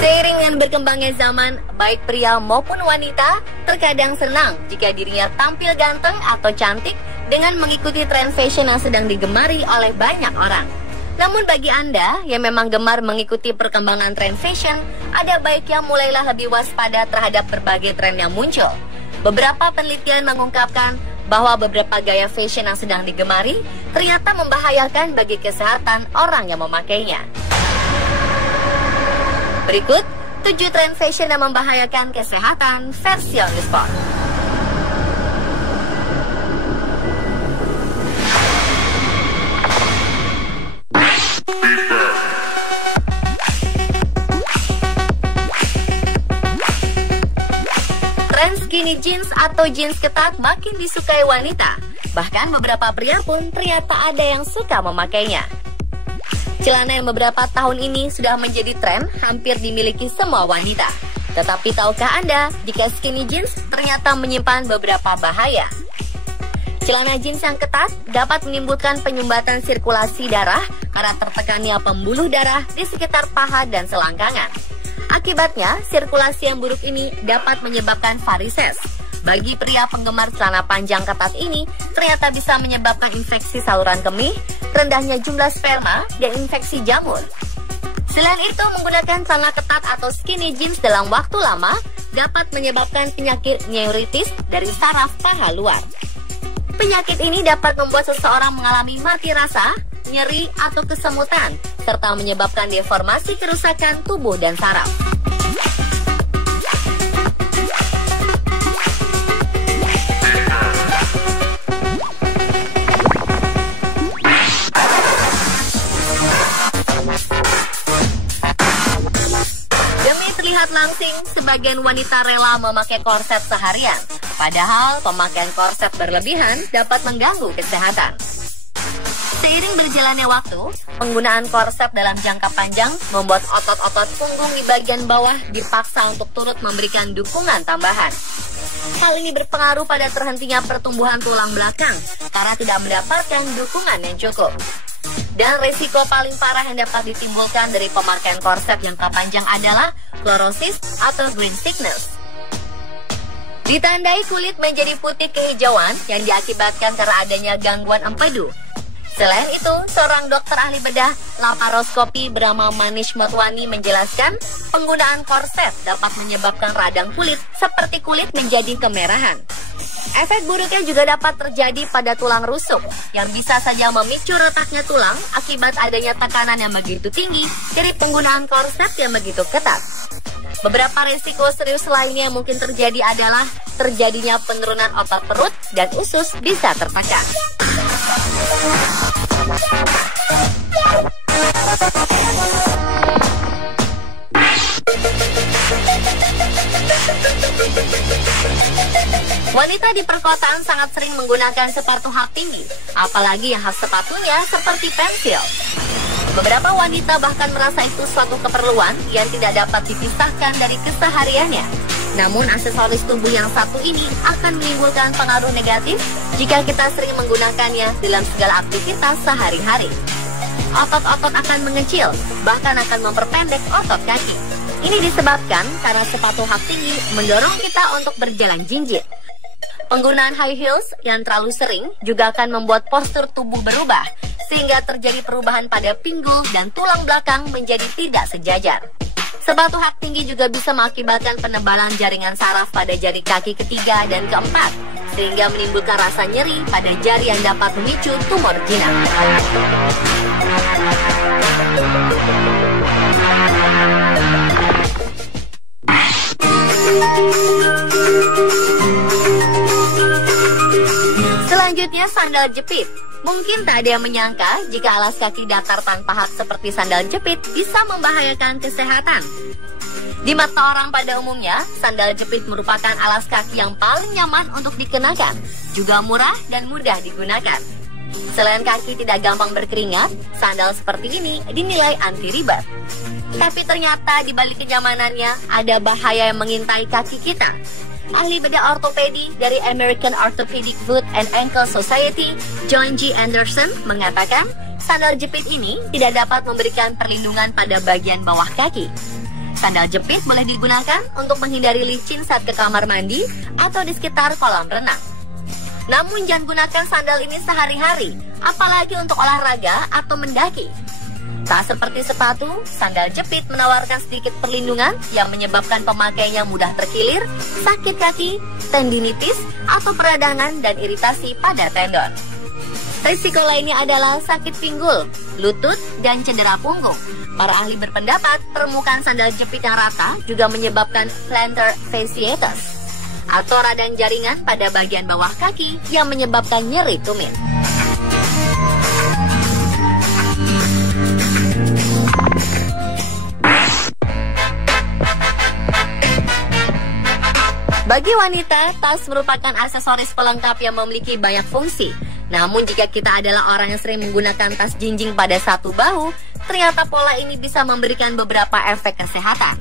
Seiring dengan berkembangnya zaman, baik pria maupun wanita terkadang senang jika dirinya tampil ganteng atau cantik dengan mengikuti tren fashion yang sedang digemari oleh banyak orang. Namun bagi Anda yang memang gemar mengikuti perkembangan tren fashion, ada baiknya mulailah lebih waspada terhadap berbagai tren yang muncul. Beberapa penelitian mengungkapkan bahwa beberapa gaya fashion yang sedang digemari ternyata membahayakan bagi kesehatan orang yang memakainya. Berikut 7 tren fashion yang membahayakan kesehatan versi On The Spot. Tren skinny jeans atau jeans ketat makin disukai wanita. Bahkan beberapa pria pun ternyata ada yang suka memakainya. Celana yang beberapa tahun ini sudah menjadi tren hampir dimiliki semua wanita. Tetapi tahukah Anda jika skinny jeans ternyata menyimpan beberapa bahaya? Celana jeans yang ketat dapat menimbulkan penyumbatan sirkulasi darah karena tertekannya pembuluh darah di sekitar paha dan selangkangan. Akibatnya, sirkulasi yang buruk ini dapat menyebabkan varises. Bagi pria penggemar celana panjang ketat ini, ternyata bisa menyebabkan infeksi saluran kemih, rendahnya jumlah sperma, dan infeksi jamur. Selain itu, menggunakan celana ketat atau skinny jeans dalam waktu lama dapat menyebabkan penyakit neuritis dari saraf paha luar. Penyakit ini dapat membuat seseorang mengalami mati rasa, nyeri, atau kesemutan, serta menyebabkan deformasi kerusakan tubuh dan saraf. Demi terlihat langsing, sebagian wanita rela memakai korset seharian. Padahal pemakaian korset berlebihan dapat mengganggu kesehatan. Seiring berjalannya waktu, penggunaan korset dalam jangka panjang membuat otot-otot punggung di bagian bawah dipaksa untuk turut memberikan dukungan tambahan. Hal ini berpengaruh pada terhentinya pertumbuhan tulang belakang karena tidak mendapatkan dukungan yang cukup. Dan risiko paling parah yang dapat ditimbulkan dari pemakaian korset jangka panjang adalah klorosis atau green sickness. Ditandai kulit menjadi putih kehijauan yang diakibatkan karena adanya gangguan empedu. Selain itu, seorang dokter ahli bedah laparoskopi bernama Manish Motwani menjelaskan penggunaan korset dapat menyebabkan radang kulit seperti kulit menjadi kemerahan. Efek buruknya juga dapat terjadi pada tulang rusuk yang bisa saja memicu retaknya tulang akibat adanya tekanan yang begitu tinggi dari penggunaan korset yang begitu ketat. Beberapa risiko serius lainnya yang mungkin terjadi adalah terjadinya penurunan otot perut dan usus bisa tertekan. Wanita di perkotaan sangat sering menggunakan sepatu hak tinggi, apalagi yang hak sepatunya seperti pensil. Beberapa wanita bahkan merasa itu suatu keperluan yang tidak dapat dipisahkan dari kesehariannya. Namun aksesoris tubuh yang satu ini akan menimbulkan pengaruh negatif jika kita sering menggunakannya dalam segala aktivitas sehari-hari. Otot-otot akan mengecil, bahkan akan memperpendek otot kaki. Ini disebabkan karena sepatu hak tinggi mendorong kita untuk berjalan jinjit. Penggunaan high heels yang terlalu sering juga akan membuat postur tubuh berubah, sehingga terjadi perubahan pada pinggul dan tulang belakang menjadi tidak sejajar. Sepatu hak tinggi juga bisa mengakibatkan penebalan jaringan saraf pada jari kaki ketiga dan keempat, sehingga menimbulkan rasa nyeri pada jari yang dapat memicu tumor jinak. Selanjutnya, sandal jepit. Mungkin tak ada yang menyangka jika alas kaki datar tanpa hak seperti sandal jepit bisa membahayakan kesehatan. Di mata orang pada umumnya, sandal jepit merupakan alas kaki yang paling nyaman untuk dikenakan, juga murah dan mudah digunakan. Selain kaki tidak gampang berkeringat, sandal seperti ini dinilai anti ribet. Tapi ternyata di balik kenyamanannya ada bahaya yang mengintai kaki kita. ahli bedah ortopedi dari American Orthopedic Foot and Ankle Society, John G. Anderson, mengatakan sandal jepit ini tidak dapat memberikan perlindungan pada bagian bawah kaki. Sandal jepit boleh digunakan untuk menghindari licin saat ke kamar mandi atau di sekitar kolam renang. Namun jangan gunakan sandal ini sehari-hari, apalagi untuk olahraga atau mendaki. Tak seperti sepatu, sandal jepit menawarkan sedikit perlindungan yang menyebabkan pemakainya mudah terkilir, sakit kaki, tendinitis, atau peradangan dan iritasi pada tendon. Risiko lainnya adalah sakit pinggul, lutut, dan cedera punggung. Para ahli berpendapat permukaan sandal jepit yang rata juga menyebabkan plantar fasciitis atau radang jaringan pada bagian bawah kaki yang menyebabkan nyeri tumit. Bagi wanita, tas merupakan aksesoris pelengkap yang memiliki banyak fungsi. Namun jika kita adalah orang yang sering menggunakan tas jinjing pada satu bahu, ternyata pola ini bisa memberikan beberapa efek kesehatan.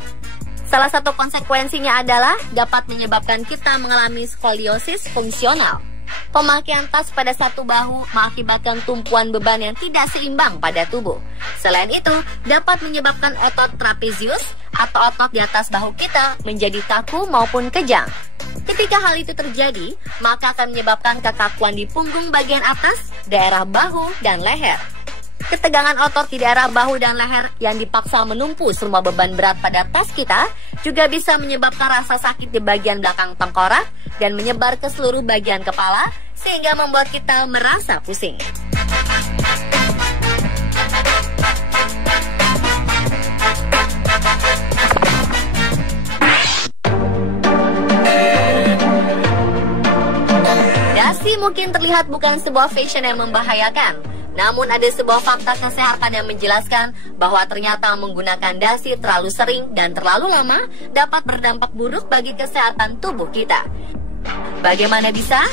Salah satu konsekuensinya adalah dapat menyebabkan kita mengalami skoliosis fungsional. Pemakaian tas pada satu bahu mengakibatkan tumpuan beban yang tidak seimbang pada tubuh. Selain itu, dapat menyebabkan otot trapezius atau otot di atas bahu kita menjadi kaku maupun kejang. Ketika hal itu terjadi, maka akan menyebabkan kekakuan di punggung bagian atas, daerah bahu, dan leher. Ketegangan otot di daerah bahu dan leher yang dipaksa menumpu semua beban berat pada tas kita juga bisa menyebabkan rasa sakit di bagian belakang tengkorak dan menyebar ke seluruh bagian kepala sehingga membuat kita merasa pusing. Dasi mungkin terlihat bukan sebuah fashion yang membahayakan. Namun ada sebuah fakta kesehatan yang menjelaskan bahwa ternyata menggunakan dasi terlalu sering dan terlalu lama dapat berdampak buruk bagi kesehatan tubuh kita. Bagaimana bisa?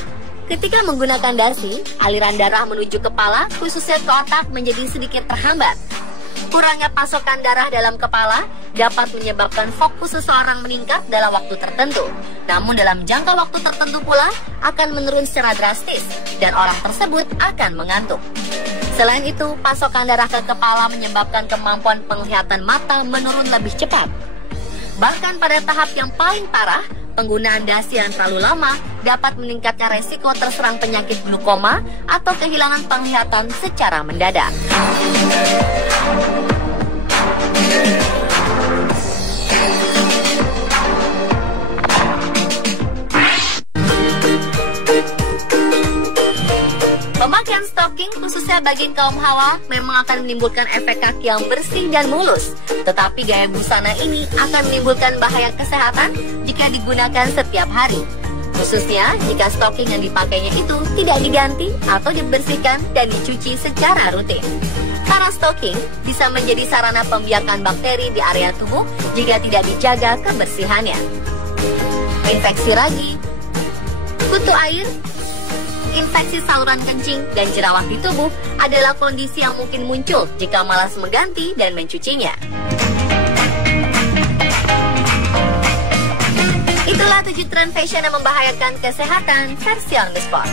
Ketika menggunakan dasi, aliran darah menuju kepala, khususnya ke otak, menjadi sedikit terhambat. Kurangnya pasokan darah dalam kepala dapat menyebabkan fokus seseorang meningkat dalam waktu tertentu. Namun dalam jangka waktu tertentu pula akan menurun secara drastis dan orang tersebut akan mengantuk. Selain itu, pasokan darah ke kepala menyebabkan kemampuan penglihatan mata menurun lebih cepat. Bahkan pada tahap yang paling parah, penggunaan dasi yang terlalu lama dapat meningkatkan resiko terserang penyakit glaukoma atau kehilangan penglihatan secara mendadak. Pemakaian stocking khususnya bagi kaum hawa memang akan menimbulkan efek kaki yang bersih dan mulus. Tetapi gaya busana ini akan menimbulkan bahaya kesehatan jika digunakan setiap hari. Khususnya jika stocking yang dipakainya itu tidak diganti atau dibersihkan dan dicuci secara rutin. Karena stocking bisa menjadi sarana pembiakan bakteri di area tubuh jika tidak dijaga kebersihannya. Infeksi ragi, kutu air, infeksi saluran kencing, dan jerawat di tubuh adalah kondisi yang mungkin muncul jika malas mengganti dan mencucinya. Itulah 7 tren fashion yang membahayakan kesehatan versi on the spot.